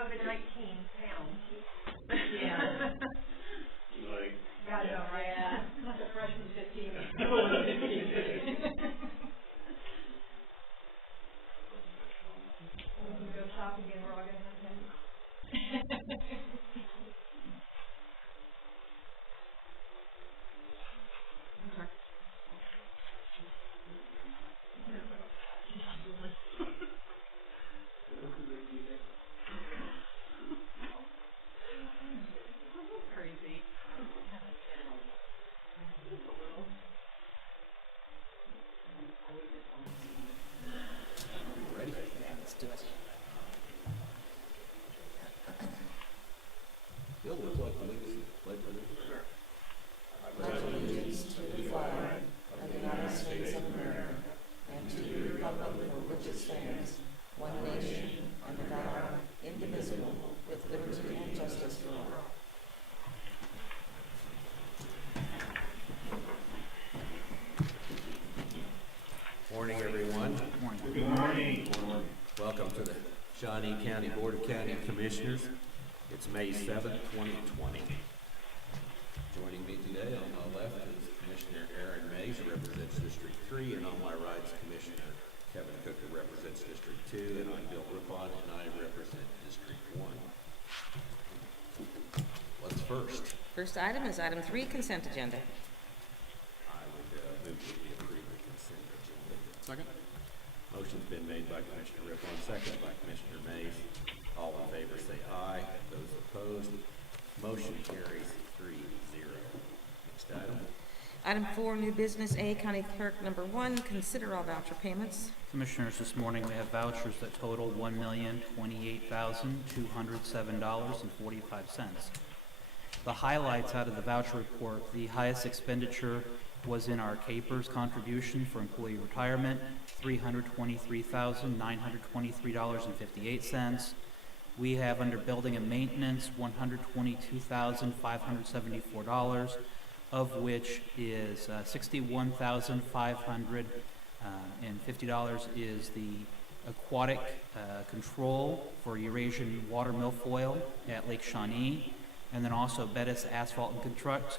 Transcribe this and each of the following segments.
COVID-19 pounds. Yeah. Like, Got it all right. Yeah. The freshman 15. We can go shopping and we're all going to have them. Crazy. Ready? Let's do it. Bill, would you like to lead us in the pledge of allegiance? Pledge allegiance to the flag of the United States of America and to the republic for which it stands, one nation, under God, indivisible, with liberty and justice for all. Morning, everyone. good morning. Welcome to the Shawnee County Board of County Commissioners. It's May 7th, 2020. Joining me today on my left is Commissioner Aaron Mays, who represents District 3, and on my right is Commissioner Kevin Cook, who represents District 2, and I'm Bill Rippon, and I represent District 1. What's first? First item is item 3, consent agenda. I would move that we approve the consent agenda. Second. Motion's been made by Commissioner Rippon, second by Commissioner Mays. All in favor say aye. Those opposed, motion carries 3-0. Next item. Item 4, new business A, County Clerk number 1, consider all voucher payments. Commissioners, this morning we have vouchers that total $1,028,207.45. The highlights out of the voucher report: the highest expenditure was in our CAPERS contribution for employee retirement, $323,923.58. We have under building and maintenance $122,574, of which is $61,550 is the aquatic control for Eurasian water milfoil at Lake Shawnee, and then also Bettis Asphalt and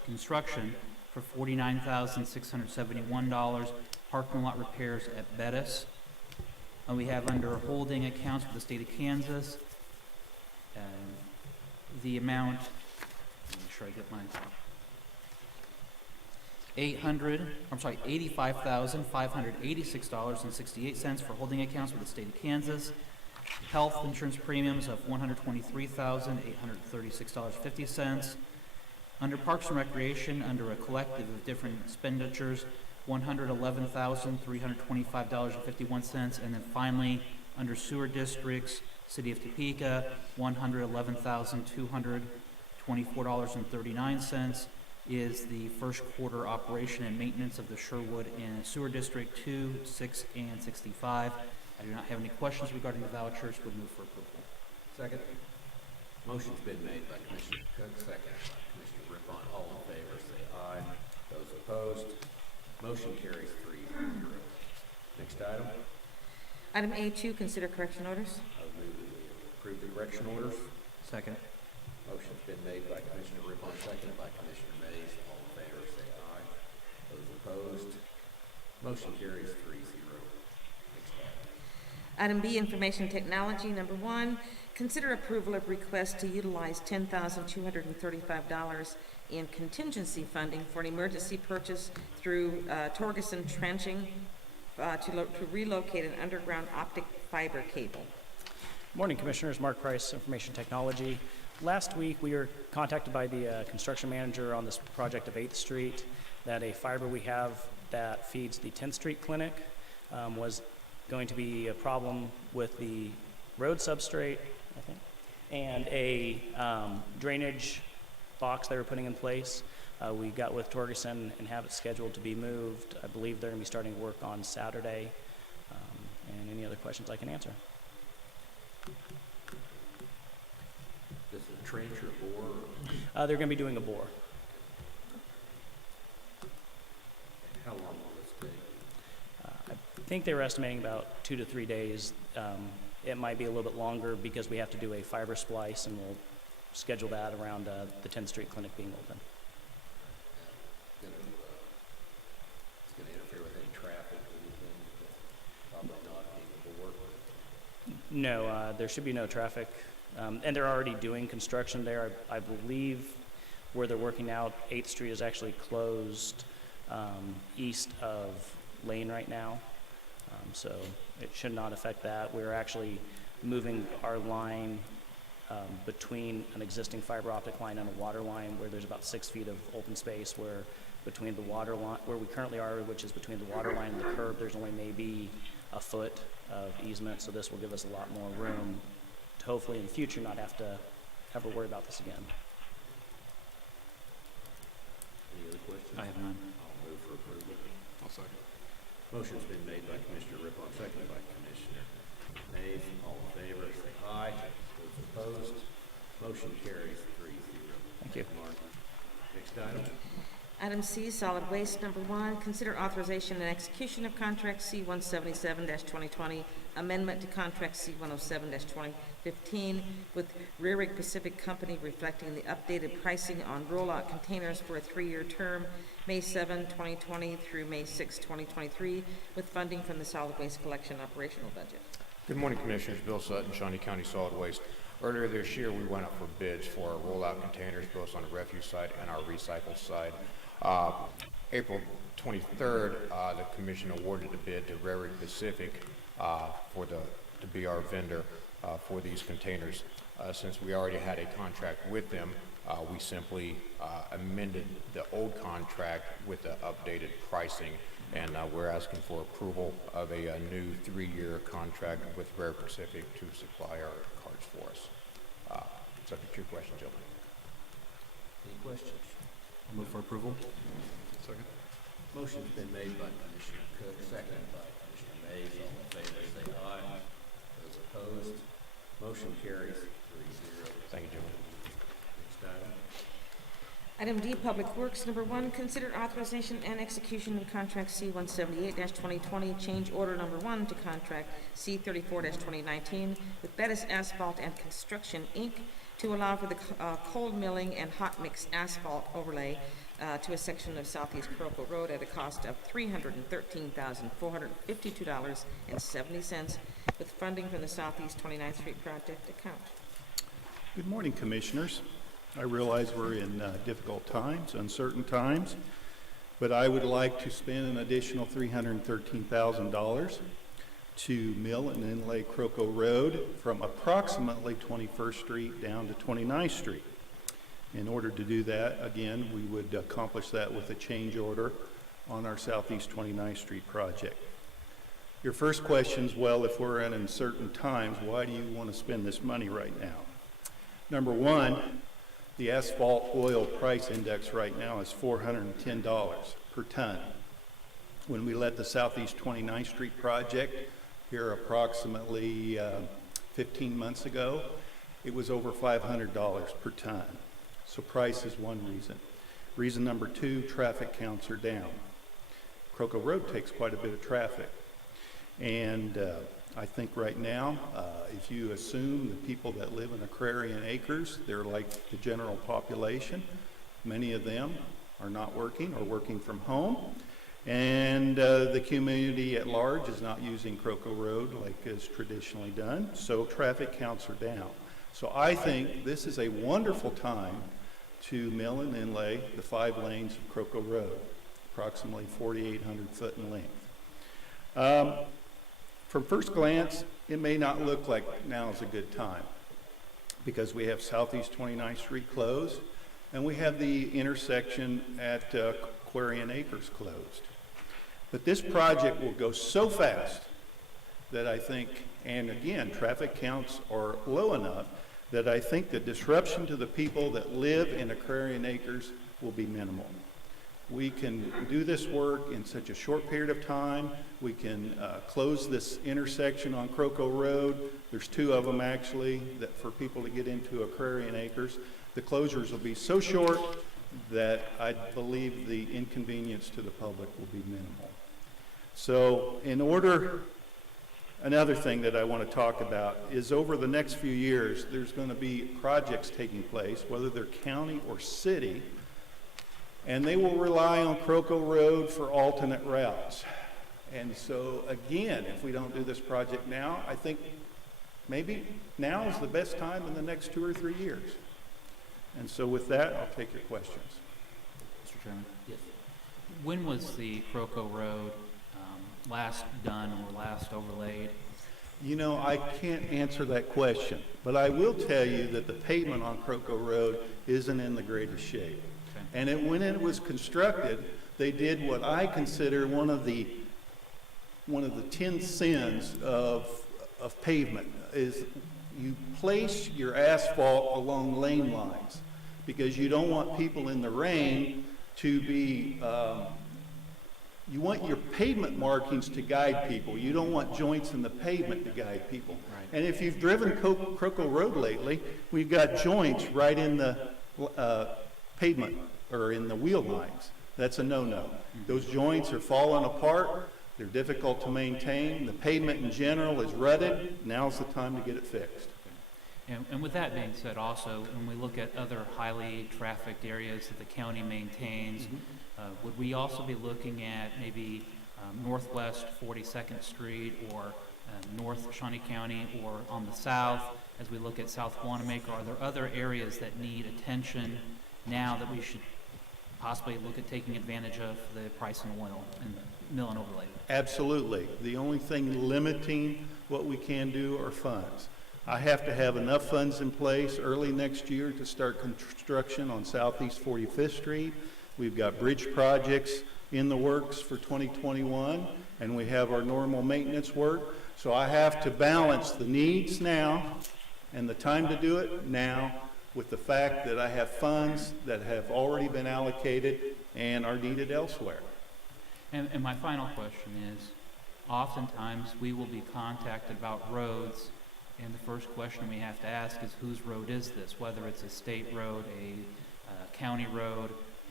Construction for $49,671, parking lot repairs at Bettis. And we have under holding accounts for the state of Kansas, the amount, make sure I get mine, $85,586.68 for holding accounts for the state of Kansas. Health insurance premiums of $123,836.50. Under Parks and Recreation, under a collective of different expenditures, $111,325.51, and then finally, under sewer districts, City of Topeka, $111,224.39 is the first quarter operation and maintenance of the Sherwood and Sewer District 2, 6, and 65. I do not have any questions regarding the vouchers. Would move for approval. Second. Motion's been made by Commissioner Cook, second by Commissioner Rippon. All in favor say aye. Those opposed, motion carries 3-0. Next item. Item A2, consider correction orders. I would move that we approve the correction orders. Second. Motion's been made by Commissioner Rippon, seconded by Commissioner Mays. All in favor say aye. Those opposed, motion carries 3-0. Next item. Item B, information technology number 1, consider approval of request to utilize $10,235 in contingency funding for an emergency purchase through Torgerson Trenching to relocate an underground optic fiber cable. Morning, Commissioners. Mark Price, Information Technology. Last week, we were contacted by the construction manager on this project of 8th Street that a fiber we have that feeds the 10th Street Clinic was going to be a problem with the road substrate, I think, and a drainage box they were putting in place. We got with Torgerson and have it scheduled to be moved. I believe they're going to be starting work on Saturday. And any other questions I can answer. This is a trench or bore? They're going to be doing a bore. How long will this take? I think they were estimating about 2 to 3 days. It might be a little bit longer because we have to do a fiber splice, and we'll schedule that around the 10th Street Clinic being open. It's gonna interfere with any traffic or anything, but probably not being able to work with. No, there should be no traffic. And they're already doing construction there. I believe where they're working out, 8th Street is actually closed east of Lane right now. So it should not affect that. We're actually moving our line between an existing fiber optic line and a water line where there's about 6 feet of open space where between the water line, where we currently are, which is between the water line and the curb, there's only maybe a foot of easement. So this will give us a lot more room to hopefully in the future not have to ever worry about this again. Any other questions? I have none. I'll move for approval. I'll second. Motion's been made by Commissioner Rippon, seconded by Commissioner Mays. All in favor, say aye. Those opposed, motion carries 3-0. Thank you. Mark. Next item. Item C, solid waste. Number 1, consider authorization and execution of contract C-177-2020, amendment to contract C-107-2015 with Rearick Pacific Company reflecting the updated pricing on rollout containers for a 3-year term, May 7, 2020 through May 6, 2023, with funding from the solid waste collection operational budget. Good morning, Commissioners. Bill Sutton, Shawnee County Solid Waste. Earlier this year, we went out for bids for our rollout containers, both on the refuse side and our recycle side. April 23rd, the Commission awarded the bid to Rearick Pacific to be our vendor for these containers. Since we already had a contract with them, we simply amended the old contract with the updated pricing, and we're asking for approval of a new 3-year contract with Rearick Pacific to supply our cards for us. Subject to your question, gentlemen. Any questions? I'll move for approval. Second. Motion's been made by Commissioner Cook, seconded by Commissioner Mays. All in favor, say aye. Those opposed, motion carries 3-0. Thank you, gentlemen. Next item. Item D, Public Works. Number 1, consider authorization and execution of contract C-178-2020, change order number 1 to contract C-34-2019 with Bettis Asphalt and Construction, Inc., to allow for the cold milling and hot mix asphalt overlay to a section of Southeast Croco Road at a cost of $313,452.70 with funding from the Southeast 29th Street project account. Good morning, Commissioners. I realize we're in difficult times, uncertain times, but I would like to spend an additional $313,000 to mill and inlay Croco Road from approximately 21st Street down to 29th Street. In order to do that, again, we would accomplish that with a change order on our Southeast 29th Street project. Your first question is, well, if we're in uncertain times, why do you want to spend this money right now? Number 1, the asphalt oil price index right now is $410 per ton. When we let the Southeast 29th Street project here approximately 15 months ago, it was over $500 per ton. So price is one reason. Reason number 2, traffic counts are down. Croco Road takes quite a bit of traffic. And I think right now, if you assume the people that live in Aquarian Acres, they're like the general population. Many of them are not working or working from home. And the community at large is not using Croco Road like is traditionally done. So traffic counts are down. So I think this is a wonderful time to mill and inlay the 5 lanes of Croco Road, approximately 4,800 foot in length. From first glance, it may not look like now is a good time because we have Southeast 29th Street closed and we have the intersection at Aquarian Acres closed. But this project will go so fast that I think, and again, traffic counts are low enough that I think the disruption to the people that live in Aquarian Acres will be minimal. We can do this work in such a short period of time. We can close this intersection on Croco Road. There's 2 of them actually that for people to get into Aquarian Acres. The closures will be so short that I believe the inconvenience to the public will be minimal. So in order Another thing that I want to talk about is over the next few years, there's going to be projects taking place, whether they're county or city, and they will rely on Croco Road for alternate routes. And so, again, if we don't do this project now, I think maybe now is the best time in the next 2 or 3 years. And so with that, I'll take your questions. Mr. Chairman? Yes. When was the Croco Road last done or last overlaid? You know, I can't answer that question, but I will tell you that the pavement on Croco Road isn't in the greatest shape. Okay. And when it was constructed, they did what I consider one of the 10 sins of pavement, is you place your asphalt along lane lines because you don't want people in the rain to be, you want your pavement markings to guide people. You don't want joints in the pavement to guide people. Right. And if you've driven Croco Road lately, we've got joints right in the pavement or in the wheel lines. That's a no-no. Those joints are falling apart. They're difficult to maintain. The pavement in general is rutted. Now's the time to get it fixed. And with that being said, also, when we look at other highly trafficked areas that the county maintains, would we also be looking at maybe Northwest 42nd Street or North Shawnee County, or on the south, as we look at South Wanamaker? Are there other areas that need attention now that we should possibly look at taking advantage of the price in oil and mill and overlay? Absolutely. The only thing limiting what we can do are funds. I have to have enough funds in place early next year to start construction on Southeast 45th Street. We've got bridge projects in the works for 2021, and we have our normal maintenance work. So I have to balance the needs now and the time to do it now with the fact that I have funds that have already been allocated and are needed elsewhere. And my final question is, oftentimes we will be contacted about roads, and the first question we have to ask is, whose road is this? Whether it's a state road, a county road,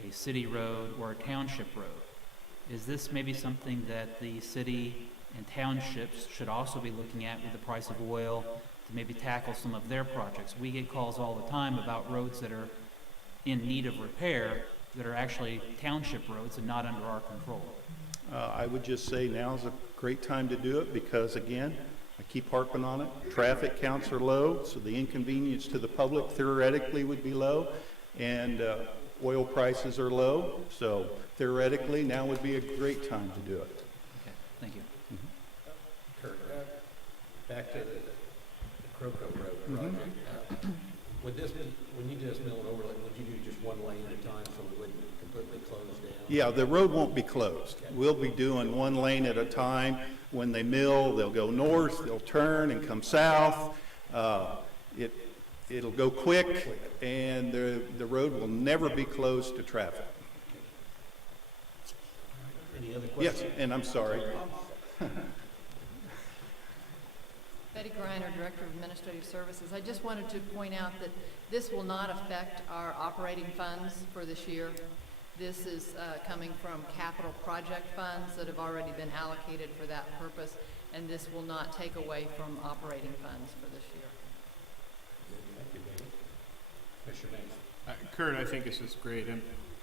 a city road, or a township road. Is this maybe something that the city and townships should also be looking at with the price of oil to maybe tackle some of their projects? We get calls all the time about roads that are in need of repair that are actually township roads and not under our control. I would just say now is a great time to do it because, again, I keep harping on it. Traffic counts are low, so the inconvenience to the public theoretically would be low, and oil prices are low, so theoretically now would be a great time to do it. Okay, thank you. Kurt, back to the Croco Road project. Would this be, when you do this mill and overlay, would you do just one lane at a time so we wouldn't completely close down? Yeah, the road won't be closed. We'll be doing one lane at a time. When they mill, they'll go north, they'll turn and come south. It'll go quick, and the road will never be closed to traffic. Any other questions? Yes, and I'm sorry. Betty Greiner, Director of Administrative Services. I just wanted to point out that this will not affect our operating funds for this year. This is coming from capital project funds that have already been allocated for that purpose, and this will not take away from operating funds for this year. Thank you, David. Commissioner Mays. Kurt, I think this is great, and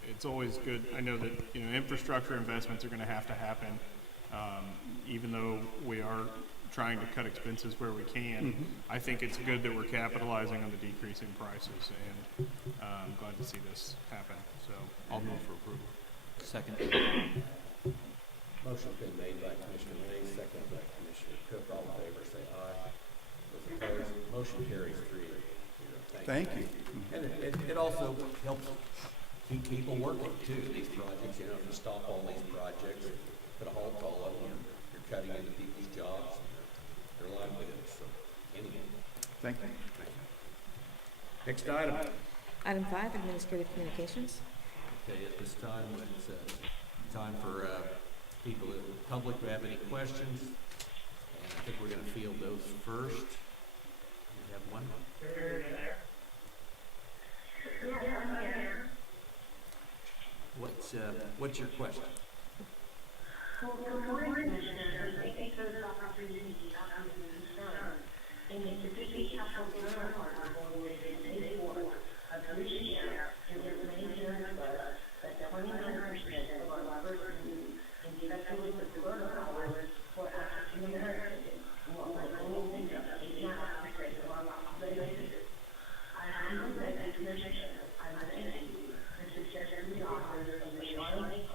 it's always good. I know that infrastructure investments are going to happen, even though we are trying to cut expenses where we can. I think it's good that we're capitalizing on the decrease in prices, and I'm glad to see this happen. So I'll move for approval. Second. Motion's been made by Commissioner Mays, second by Commissioner Cook. All in favor, say aye. Those opposed, motion carries 3-0. Thank you. And it also helps keep people working too, these projects. If you stop all these projects, put a halt to all of them, you're cutting into people's jobs, their livelihoods. So anyway. Thank you. Next item. Item 5, Administrative Communications. Okay, at this time, it's time for people in the public who have any questions. And I think we're going to field those first. We have one. What's your question? Good morning, Commissioners. Thank you for this opportunity to talk about your concern. In the Pacific Capital Journal article dated May 4th of this year, it was made clear to us that 29% of our lovers infected with the coronavirus were African Americans, what was only 8.5% of our population. I humbly beg the Commission, I thank you for suggesting the authors of the Shawnee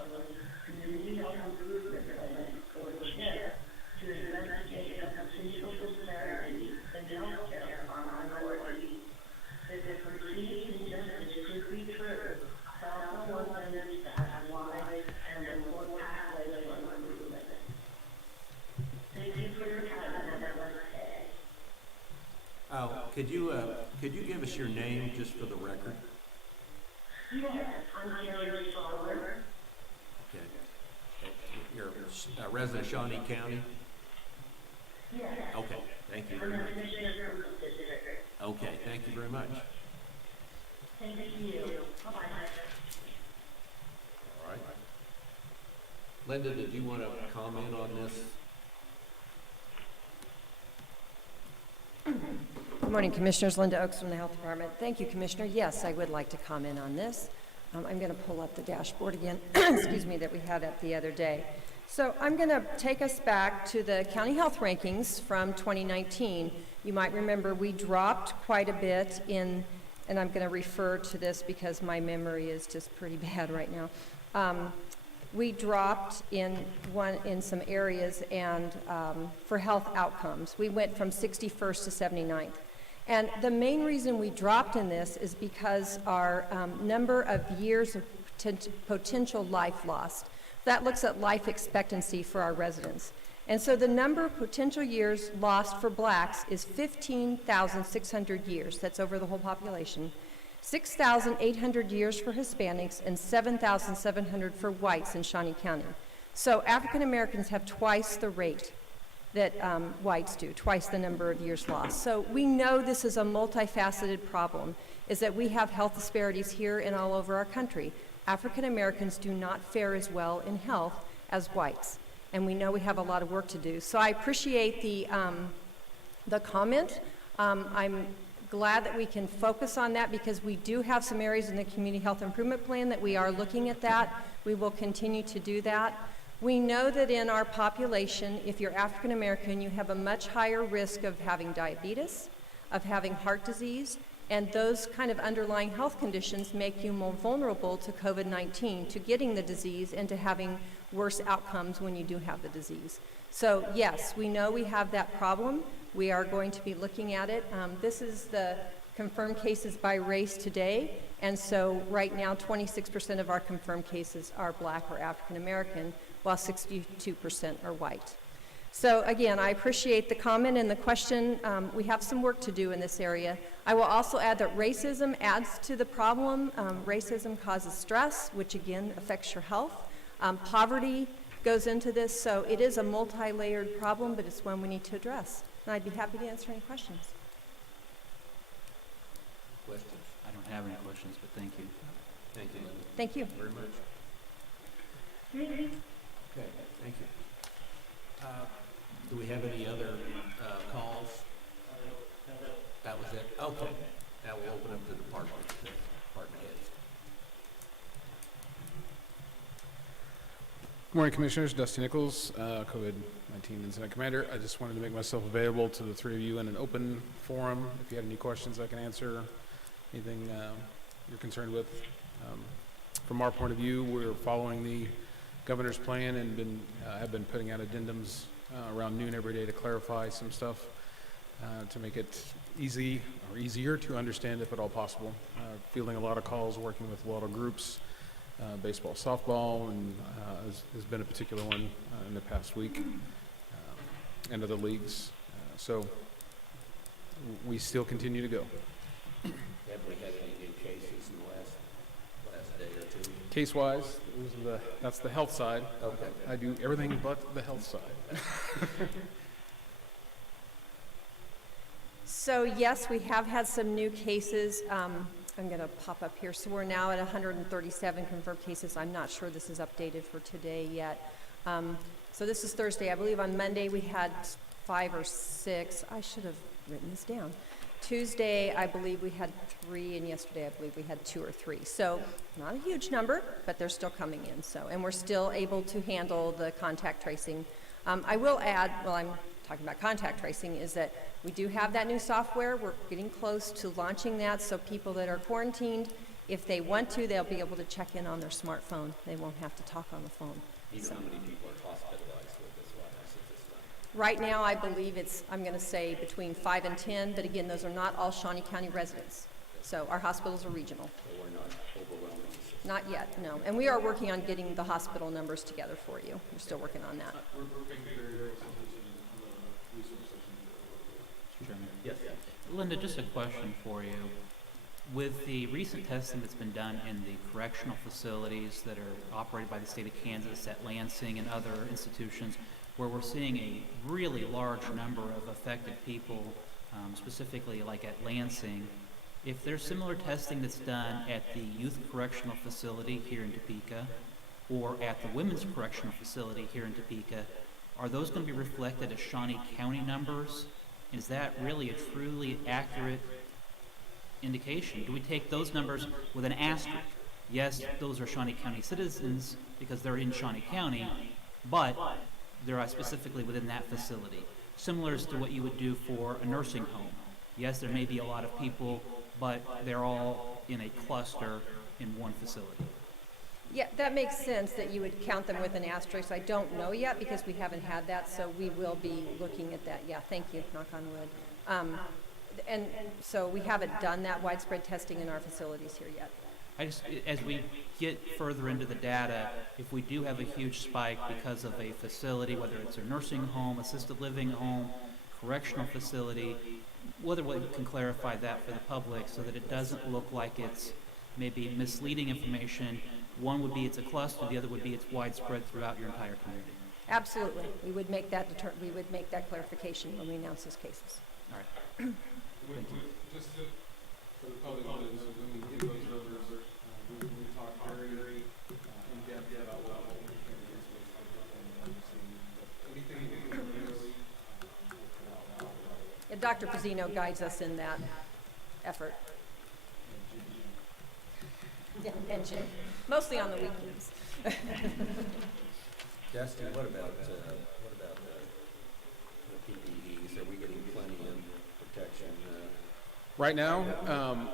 Community Health Improvement Plan or CHIP to investigate a potential disparity in healthcare for minorities. If the perceived injustice could be true, I also want them to ask why and report pathways for improvement. Thank you for your time and have a blessed day. Could you give us your name just for the record? Yes, I'm Jerry Scholar. Okay. You're a resident of Shawnee County? Yes. Okay, thank you I'm very the much. Commissioner of the District. Okay, thank you very much. Thank you. Bye-bye. All right. Linda, did you want to comment on this? Good morning, Commissioners. Linda Oaks from the Health Department. Thank you, Commissioner. Yes, I would like to comment on this. I'm going to pull up the dashboard again, excuse me, that we had up the other day. So I'm going to take us back to the county health rankings from 2019. You might remember we dropped quite a bit in, and I'm going to refer to this because my memory is just pretty bad right now. We dropped in some areas and for health outcomes. We went from 61st to 79th. And the main reason we dropped in this is because our number of years of potential life lost. That looks at life expectancy for our residents. And so the number of potential years lost for blacks is 15,600 years. That's over the whole population. 6,800 years for Hispanics and 7,700 for whites in Shawnee County. So African Americans have twice the rate that whites do, twice the number of years lost. So we know this is a multifaceted problem, is that we have health disparities here and all over our country. African Americans do not fare as well in health as whites, and we know we have a lot of work to do. So I appreciate the comment. I'm glad that we can focus on that because we do have some areas in the Community Health Improvement Plan that we are looking at that. We will continue to do that. We know that in our population, if you're African American, you have a much higher risk of having diabetes, of having heart disease, and those kind of underlying health conditions make you more vulnerable to COVID-19, to getting the disease and to having worse outcomes when you do have the disease. So yes, we know we have that problem. We are going to be looking at it. This is the confirmed cases by race today, and so right now 26% of our confirmed cases are black or African American, while 62% are white. So again, I appreciate the comment and the question. We have some work to do in this area. I will also add that racism adds to the problem. Racism causes stress, which again affects your health. Poverty goes into this, so it is a multi-layered problem, but it's one we need to address. And I'd be happy to answer any questions. Questions? I don't have any questions, but thank you. Thank you, Linda. Thank you. Very much. Okay, thank you. Do we have any other calls? That was it? Okay. Now we'll open up to the department heads. Good morning, Commissioners. Dusty Nichols, COVID-19 Incident Commander. I just wanted to make myself available to the three of you in an open forum. If you had any questions, I can answer anything you're concerned with. From our point of view, we're following the governor's plan and have been putting out addendums around noon every day to clarify some stuff to make it easy or easier to understand if at all possible. Fielding a lot of calls, working with a lot of groups, baseball, softball, and has been a particular one in the past week, and other leagues. So we still continue to go. Have we had any new cases in the last day or two? Case-wise, that's the health side. Okay. I do everything but the health side. So yes, we have had some new cases. I'm going to pop up here. So we're now at 137 confirmed cases. I'm not sure this is updated for today yet. So this is Thursday. I believe on Monday we had 5 or 6. I should have written this down. Tuesday, I believe we had 3, and yesterday I believe we had 2 or 3. So not a huge number, but they're still coming in. So, and we're still able to handle the contact tracing. I will add, while I'm talking about contact tracing, is that we do have that new software. We're getting close to launching that, so people that are quarantined, if they want to, they'll be able to check in on their smartphone. They won't have to talk on the phone. Even how many people are hospitalized with this virus at this time? Right now, I believe it's, I'm going to say between 5 and 10, but again, those are not all Shawnee County residents. So our hospitals are regional. So we're not overwhelming the system. Not yet, no. And we are working on getting the hospital numbers together for you. We're still working on that. Mr. Chairman. Yes. Linda, just a question for you. With the recent testing that's been done in the correctional facilities that are operated by the state of Kansas at Lansing and other institutions, where we're seeing a really large number of affected people, specifically like at Lansing, if there's similar testing that's done at the youth correctional facility here in Topeka or at the women's correctional facility here in Topeka, are those going to be reflected as Shawnee County numbers? Is that really a truly accurate indication? Do we take those numbers with an asterisk? Yes, those are Shawnee County citizens because they're in Shawnee County, but they're specifically within that facility. Similar to what you would do for a nursing home. Yes, there may be a lot of people, but they're all in a cluster in one facility. Yeah, that makes sense that you would count them with an asterisk. I don't know yet because we haven't had that, so we will be looking at that. Yeah, thank you, knock on wood. And so we haven't done that widespread testing in our facilities here yet. As we get further into the data, if we do have a huge spike because of a facility, whether it's a nursing home, assisted living home, correctional facility, whether we can clarify that for the public so that it doesn't look like it's maybe misleading information. One would be it's a cluster, the other would be it's widespread throughout your entire community. Absolutely, we would make that clarification when we announce those cases. All right. Thank you. Just for the public audience, when we give those numbers, we talk very in depth about what we can do anything you can really. Yeah, Dr. Pizzino guides us in that effort. Yeah, and Jim, mostly on the weekends. Dusty, what about the PPEs? Are we getting plenty of protection? Right now,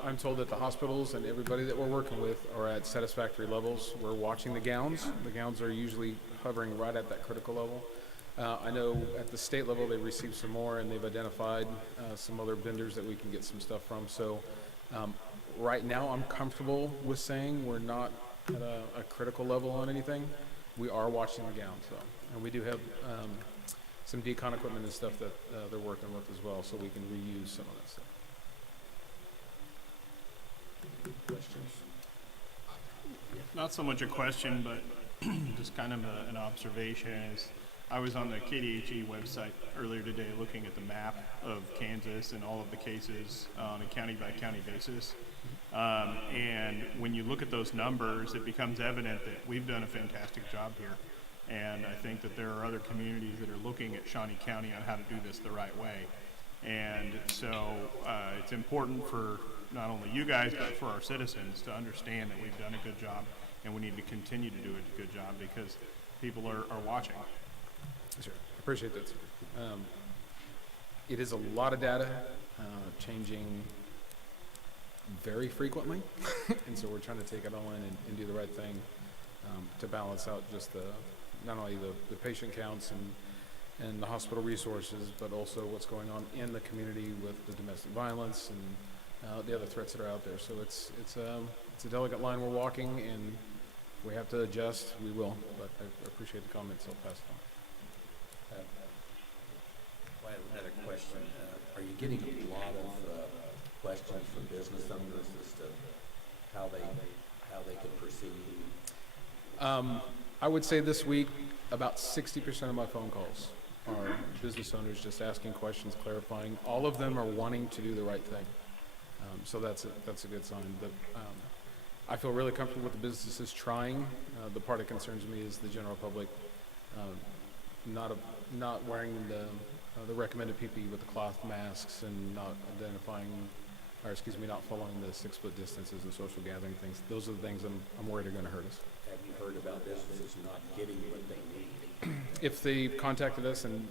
I'm told that the hospitals and everybody that we're working with are at satisfactory levels. We're watching the gowns. The gowns are usually hovering right at that critical level. I know at the state level they received some more, and they've identified some other vendors that we can get some stuff from. So right now I'm comfortable with saying we're not at a critical level on anything. We are watching the gowns, though. And we do have some decon equipment and stuff that they're working with as well, so we can reuse some of that stuff. Questions? Not so much a question, but just kind of an observation is I was on the KDHE website earlier today looking at the map of Kansas and all of the cases on a county-by-county basis. And when you look at those numbers, it becomes evident that we've done a fantastic job here. And I think that there are other communities that are looking at Shawnee County on how to do this the right way. And so it's important for not only you guys, but for our citizens to understand that we've done a good job and we need to continue to do a good job because people are watching. Sure, I appreciate that, sir. It is a lot of data, changing very frequently, and so we're trying to take it all in and do the right thing to balance out just not only the patient counts and the hospital resources, but also what's going on in the community with the domestic violence and the other threats that are out there. So it's a delicate line we're walking, and if we have to adjust, we will. But I appreciate the comments. I'll pass it on. I have another question. Are you getting a lot of questions from business owners as to how they can proceed? I would say this week about 60% of my phone calls are business owners just asking questions, clarifying. All of them are wanting to do the right thing. So that's a good sign. I feel really comfortable with the businesses trying. The part that concerns me is the general public not wearing the recommended PPE with the cloth masks and not not following the 6-foot distances and social gathering things. Those are the things I'm worried are going to hurt us. Have you heard about businesses not getting what they need? If they contacted us and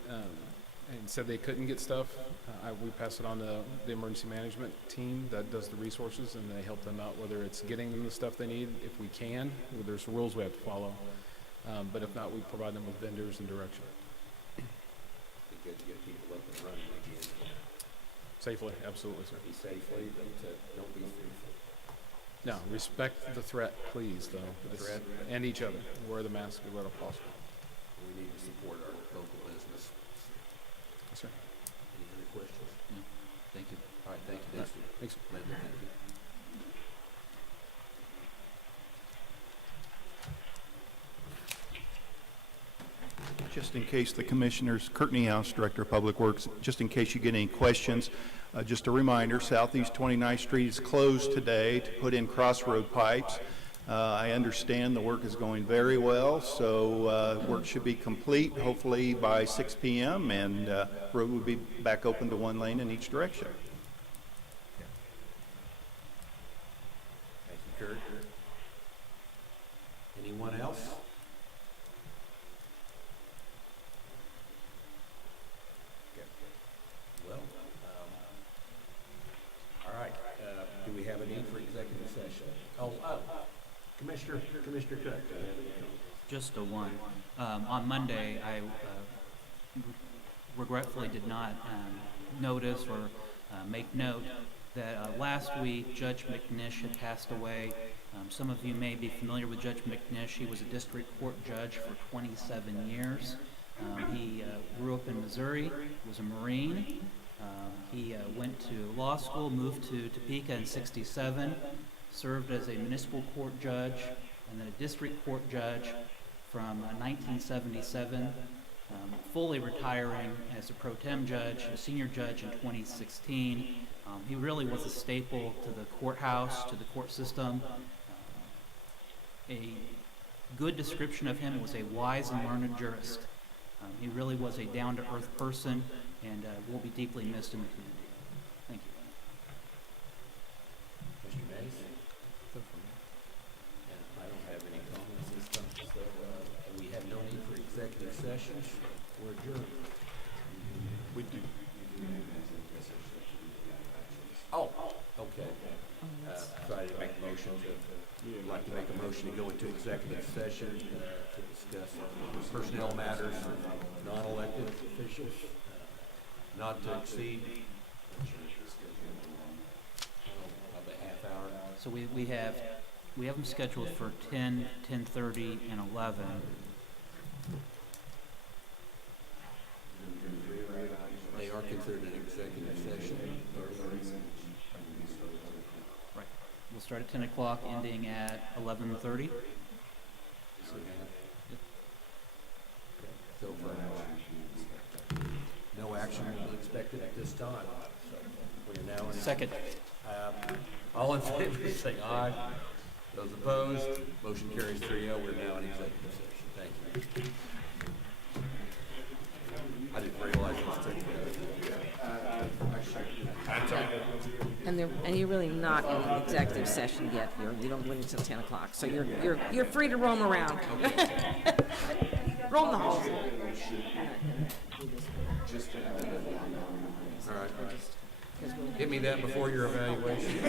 said they couldn't get stuff, we pass it on to the emergency management team that does the resources, and they help them out, whether it's getting them the stuff they need, if we can. There's rules we have to follow. But if not, we provide them with vendors and direction. Be good to get people up and running again. Safely, absolutely, sir. Be safely, but don't be fearful. No, respect the threat, please, though. Threat. And each other. Wear the mask if at all possible. We need to support our local business. Yes, sir. Any other questions? No, thank you. All right, thank you, Dexter. Thanks. Linda, thank you. Just in case the commissioners, Kurt Niehaus, Director of Public Works, just in case you get any questions, just a reminder, Southeast 29th Street is closed today to put in crossroad pipes. I understand the work is going very well, so work should be complete hopefully by 6 p.m. and road will be back open to 1 lane in each direction. Thank you, Kurt. Anyone else? Well, all right, do we have a need for executive session? Commissioner Cook, do you have any comments? Just a one. On Monday, I regretfully did not notice or make note that last week Judge McNish had passed away. Some of you may be familiar with Judge McNish. He was a district court judge for 27 years. He grew up in Missouri, was a Marine. He went to law school, moved to Topeka in '67, served as a municipal court judge and then a district court judge from 1977, fully retiring as a pro tem judge, a senior judge in 2016. He really was a staple to the courthouse, to the court system. A good description of him was a wise and learned jurist. He really was a down-to-earth person and will be deeply missed in the community. Thank you. Mr. Mays? I don't have any comments this time, so we have no need for executive sessions. We're adjourned. We do. Oh, okay. So I didn't make a motion I'd like to make a motion to go into executive session to discuss personnel matters of non-elected officials, not to exceed about a half hour. So we have them scheduled for 10, 10:30, and 11. They are considered an executive session. Right. We'll start at 10 o'clock, ending at 11:30. So no action will be expected at this time. So we are now in. Second. All in favor, say aye. Those opposed, motion carries 3-0. We're now in executive session. Thank you. I didn't realize it was taking And you're really not in an executive session yet. You don't go until 10 o'clock. So you're free to roam around. Roam the halls. All right. Hit me that before your evaluation.